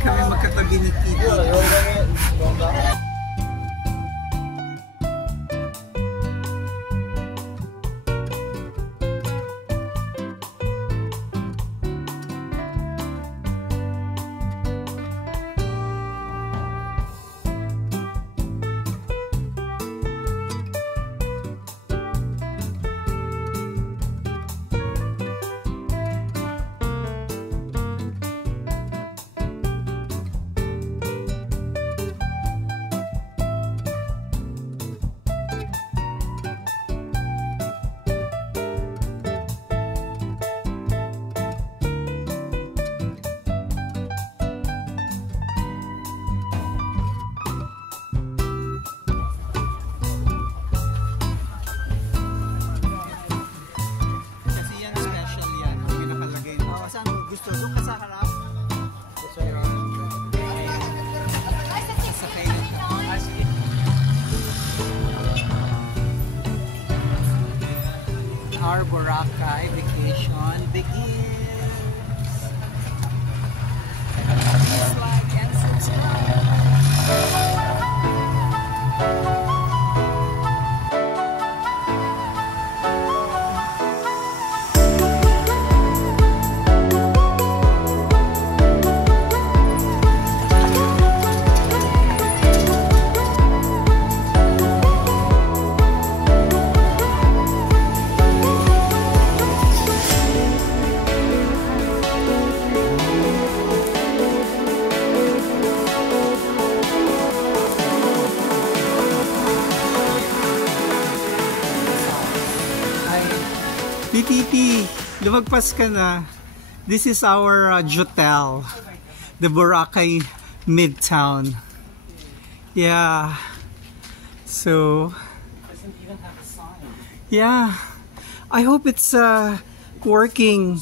kami magkatabi ni Kitty. Our Boracay vacation begins. Please like and subscribe. Titi, lumagpas ka na. This is our Jotel, the Boracay Midtown. Yeah. So, doesn't even have a sign. Yeah. I hope it's working.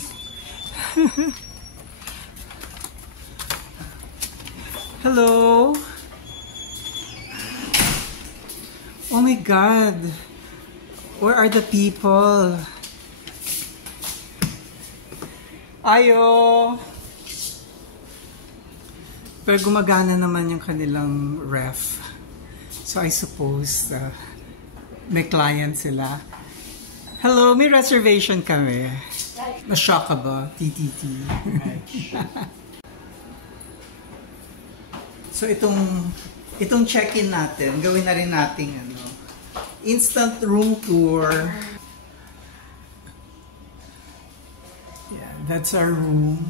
Hello. Oh my God. Where are the people? Ayo! Pero gumagana naman yung kanilang ref. So I suppose may client sila. Hello, may reservation kami. Na-shock ka ba? TTT. So itong check-in natin, gawin na rin nating instant room tour. Yeah, that's our room.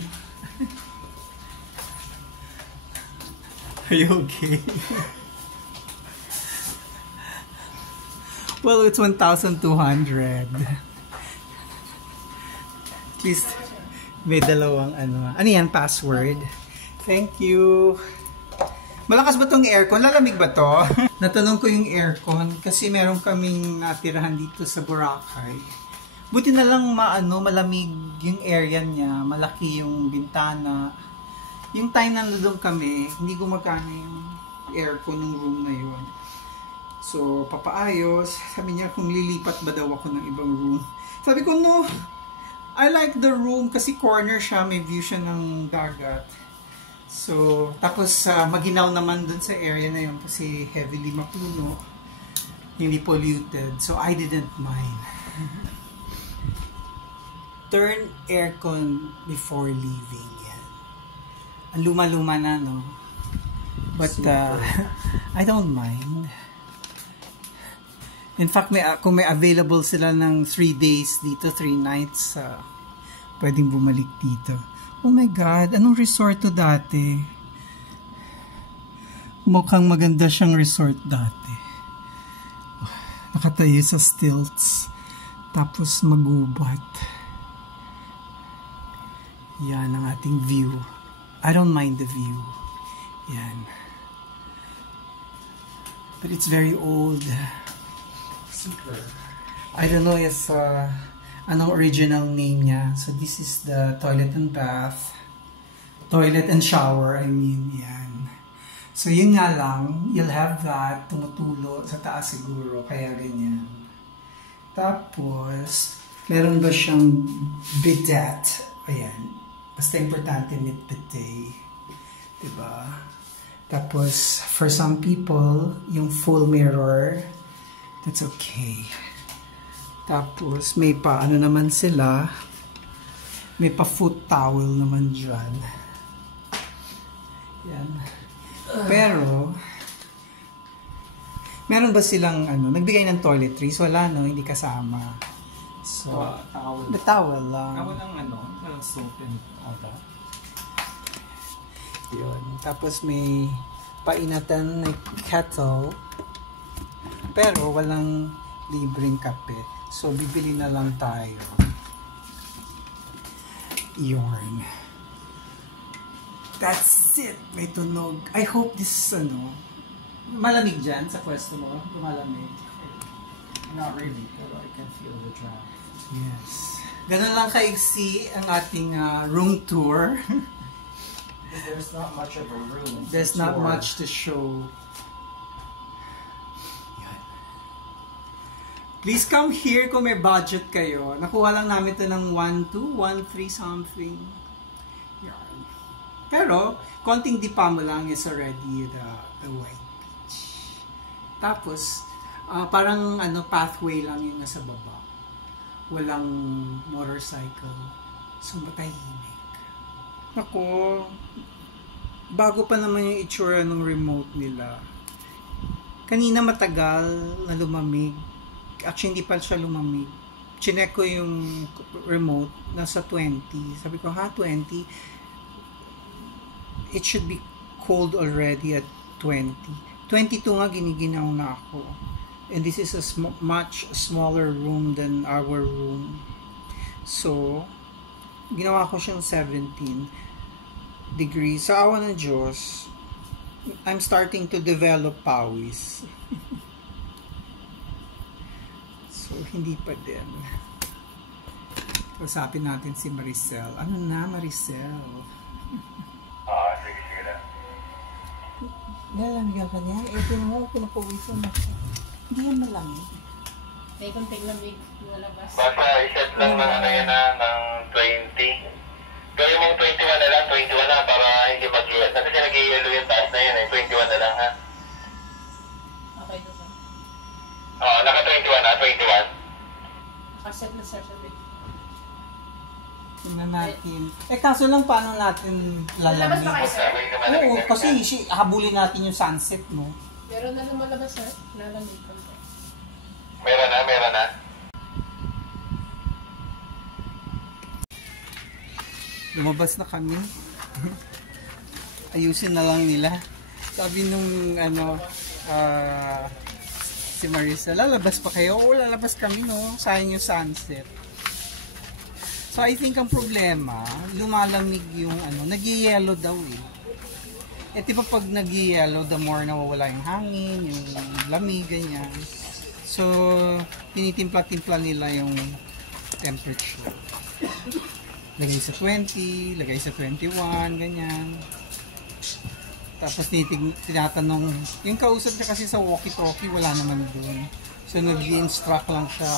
Are you okay? Well, it's 1,200. At least may dalawang ano yan, password. Thank you. Malakas ba tong aircon? Lalamig ba to? Natanong ko yung aircon kasi meron kaming natirahan dito sa Boracay. Buti na lang malamig yung area niya, malaki yung bintana. Yung time na nandun kami, hindi gumagana yung aircon ng room na yun. So, papaayos. Sabi niya kung lilipat ba daw ako ng ibang room. Sabi ko, no. I like the room kasi corner siya, may view siya ng dagat. So, tapos maginaw naman dun sa area na yun kasi heavily mapuno. Hindi polluted. So, I didn't mind. Turn aircon before leaving. Yan. Ang luma-luma na, no? But, I don't mind. In fact, kung may available sila ng 3 days dito, 3 nights, pwedeng bumalik dito. Oh my God, anong resort to dati? Mukhang maganda siyang resort dati. Nakatayo sa stilts. Tapos magubat. Yan ang ating view. I don't mind the view. Yan. But it's very old. Super. I don't know if anong original name niya. So this is the toilet and bath. Toilet and shower, I mean. Yan. So yun nga lang, you'll have that tumutulo sa taas siguro. Kaya ganyan. Tapos, meron ba siyang bidet? Ayan. Basta importante may bidet. Diba? Tapos, for some people, yung full mirror, that's okay. Tapos, may pa, ano naman sila, may pa foot towel naman dyan. Yan. Pero, meron ba silang, ano, nagbigay ng toiletries? Wala, no? Hindi kasama. So, towel. The towel lang. Towel lang, ano, soap and all that. Yun. Tapos may painatan na kettle. Pero walang libreng kape. So, bibili na lang tayo. Yun. That's it. May tunog. I hope this is, ano, malamig dyan sa pwesto mo. Malamig. Not really, but I can feel the draft. Yes. Ganun lang kaigsi ang ating room tour. There's not much of a room. There's not much to show. Yan. Please come here kung may budget kayo. Nakuha lang namin ito ng 1,3 something. Yan. Pero, konting dipa mo lang is already the white beach. Tapos, parang ano, pathway lang yung nasa baba. Walang motorcycle. So, matahimik. Ako, bago pa naman yung itsura ng remote nila. Kanina matagal na lumamig. Actually, hindi pa siya lumamig. Chinek ko yung remote, nasa 20. Sabi ko, 20? It should be cold already at 20. 22 nga, giniginaw na ako. And this is a much smaller room than our room. So, ginawa ko siyang 17 degrees. Sa awa ng Diyos, I'm starting to develop pawis. So, hindi pa din. Usapin natin si Maricel. Ano na, Maricel? Sige na. Malamig ka niya. Ito mo, pinapawisan na siya. Hindi yan malamig. May konting lamig lalabas. Basta iset lang ng ano yan ng 20. Gawin mong 21 na lang, 21 na para hindi mag-iit. Kasi nag-i-yellow yung taas na yun eh. 21 na lang ha. Okay na ba? Oo, naka-21 na, 21. Nakaset na sir sa bed. Tingnan natin. Kaso lang paano natin Lalabas lalamig? pa kayo sir? Oo, kasi habulin natin yung sunset, no? Meron na lumalabas sir? Nalamig ka sir. Meron na. Lumabas na kami. Ayusin na lang nila. Sabi nung si Marisa, lalabas pa kayo? Oo, lalabas kami, no? Sayang yung sunset. So, I think ang problema, lumalamig yung nag-yellow daw eh. Di ba pag nag-yellow, the more nawawala yung hangin, yung lamig, ganyan. So, tinitimpla-timpla nila yung temperature. Lagay sa 20, lagay sa 21, ganyan. Tapos tinatanong, yung kausap niya kasi sa walkie-talkie, wala naman doon. So, nag-instruct lang siya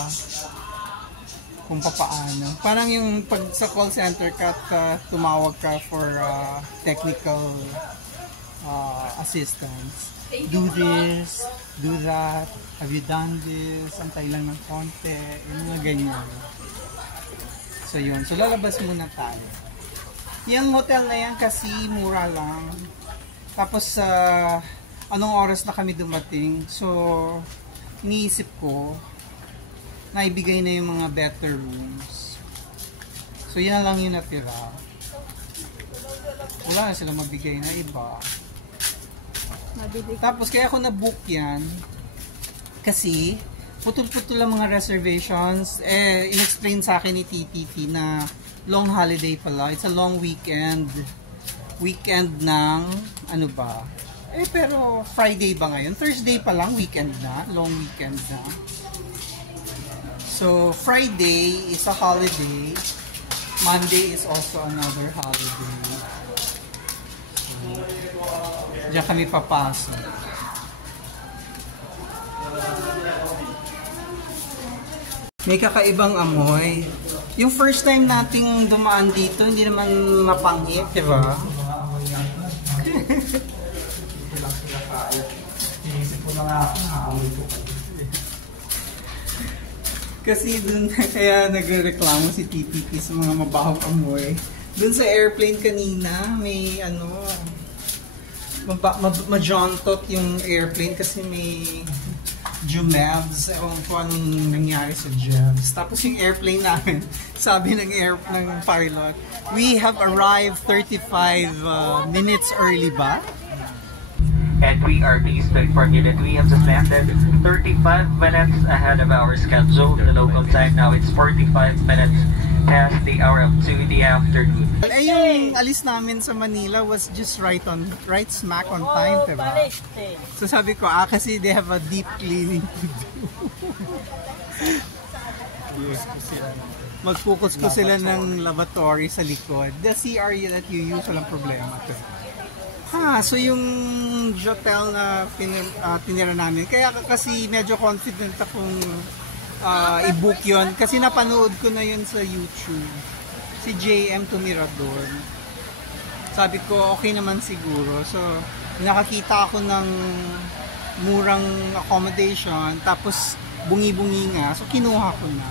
kung papaano. Parang yung pag sa call center ka, tumawag ka for technical assistance. Do this, do that, have you done this, antay lang ng konti, yung mga ganyan. So yun, so lalabas muna tayo. Yung hotel na yan kasi mura lang. Tapos anong oras na kami dumating, so iniisip ko, naibigay na yung mga better rooms. So yan na lang yung natira. Wala na silang mabigay na iba. Tapos kaya ako na-book yan kasi putol-putol lang mga reservations. In-explain sa akin ni TTT na long holiday pala. It's a long weekend. Weekend ng ano ba? Pero Friday ba ngayon? Thursday pa lang, weekend na. Long weekend na. So Friday is a holiday. Monday is also another holiday. Diyan kami papasok. May kakaibang amoy. Yung first time nating dumaan dito, hindi naman mapanghit, di ba? mga ako, nakaamoy ko pa. Kasi dun, kaya nagreklamo si TPP sa mga mabahong amoy. Dun sa airplane kanina, may ano, majontot yung airplane kasi may jumebs. Ewan ko anong nangyari sa jumebs. Tapos yung airplane namin, sabi ng pilot, we have arrived 35 minutes early ba? And we are pleased to inform you that we have just landed 35 minutes ahead of our schedule. The local time now, it's 45 minutes past the hour of 2 in the afternoon. Eh, yung alis namin sa Manila was just right smack on time, diba? So sabi ko, kasi they have a deep cleaning to do. Mag-focus ko sila ng lavatory sa likod. The CR that you use, walang problema. So yung hotel na tinira namin, kaya kasi medyo confident akong i-book yun. Kasi napanood ko na yun sa YouTube. Si JM tumira doon. Sabi ko, okay naman siguro. So, nakakita ako ng murang accommodation, tapos bungi-bungi nga. So, kinuha ko na.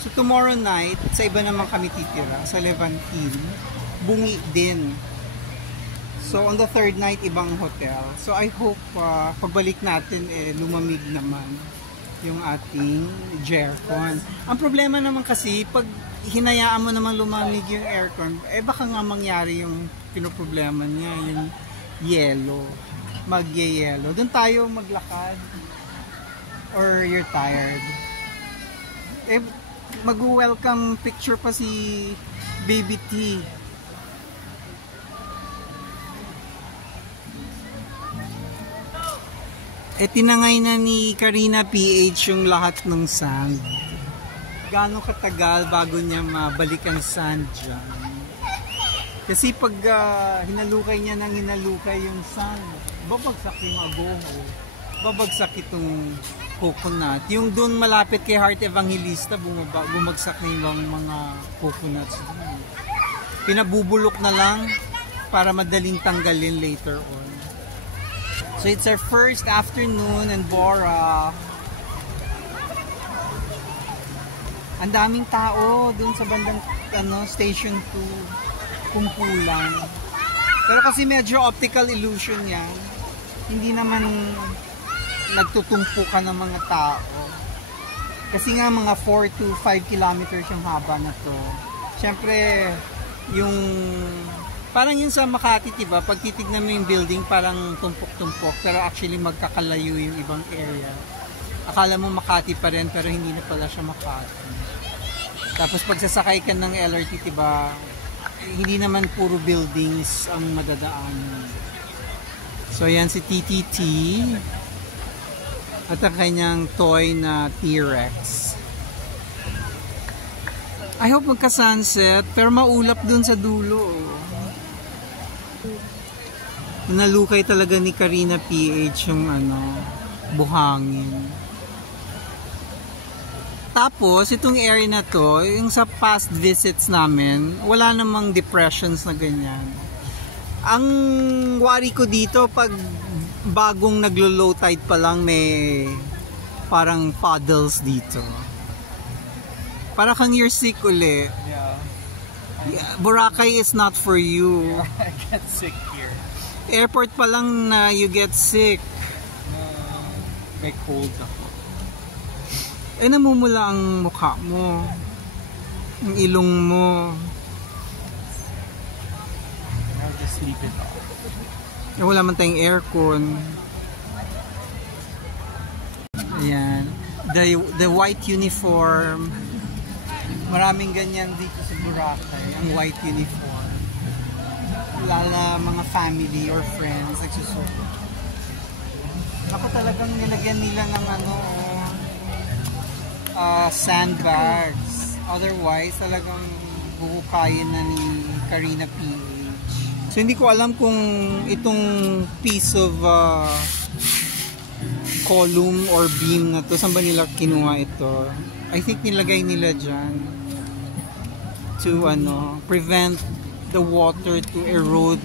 So, tomorrow night, sa iba naman kami titira, sa Levantine. Bungi din. So, on the third night, ibang hotel. So, I hope pagbalik natin, lumamig naman yung ating aircon. Ang problema naman kasi, pag hinayaan mo naman lumamig yung aircon, baka nga mangyari yung pinoproblema niya, yung yelo. Mag-yelo. Doon tayo maglakad. Or you're tired. Mag-welcome picture pa si Baby T. Tinangay na ni Karina PH yung lahat ng sand. Gaano katagal bago niya mabalik ang sand dyan? Kasi pag hinalukay niya ng hinalukay yung sand, babagsak yung agoho. Babagsak itong coconut. Yung doon malapit kay Heart Evangelista, bumagsak na yung mga coconuts doon. Pinabubulok na lang para madaling tanggalin later on. So it's our first afternoon in Bora. Ang daming tao dun sa bandang Station 2, kumpulan. Pero kasi medyo optical illusion yan. Hindi naman nagtutumpukan ng mga tao. Kasi nga mga 4 to 5 kilometers yung haba na to. Siyempre, yung parang yun sa Makati, diba? Pag titignan mo yung building, parang tumpok-tumpok. Pero actually, magkakalayo yung ibang area. Akala mo Makati pa rin, pero hindi na pala siya Makati. Tapos pag sasakay ka ng LRT, diba? Hindi naman puro buildings ang madadaanan. So, yan si TTT. At ang kanyang toy na T-Rex. I hope magka-sunset, pero maulap dun sa dulo. Nalukay talaga ni Karina PH yung buhangin. Tapos, itong area na to, yung sa past visits namin, wala namang depressions na ganyan. Ang worry ko dito, pag bagong naglo-low tide pa lang, may parang puddles dito. Para kang you're sick uli. Yeah. Boracay is not for you. I get sick here. Airport pa lang na you get sick. May cold ako. Namumula ang mukha mo. Ang ilong mo. I'll just sleep it off. Wala man tayong aircon. Ayan. The white uniform. Maraming ganyan dito sa Boracay. Ang white uniform. Lala mga family or friends nagsusuot. Ako talagang nilagyan nila ng sandbags. Otherwise, talagang buhukayin na ni Karina PH. So, hindi ko alam kung itong piece of column or beam na to, saan ba nila kinuha ito? I think nilagay nila dyan to prevent the water to erode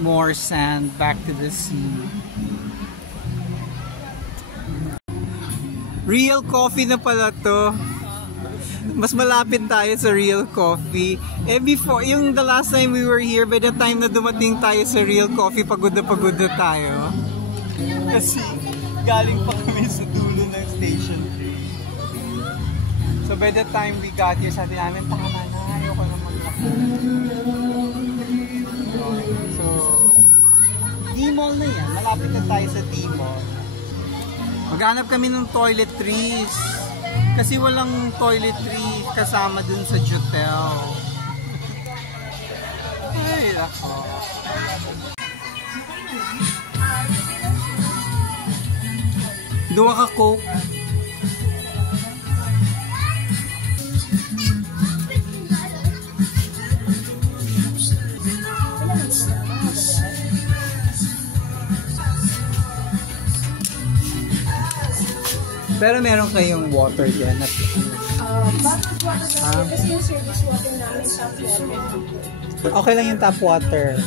more sand back to the sea. Real coffee na pala to. Mas malapit tayo sa Real Coffee. Before, yung the last time we were here, by the time na dumating tayo sa Real Coffee, pagod na tayo. Kasi galing pa kami sa dulo ng station 3. So by the time we got here, sabi namin, tama na, ayoko na maglakad. So, D-Mall na yan. Malapit na tayo sa D-Mall. Maghanap kami ng toiletries. Kasi walang toiletry kasama dun sa Jutel. Ay, ako. Duwa ka Coke. Pero meron kayong water dyan. Bottled water kasi yung service water namin, tap water. Okay lang yung tap water.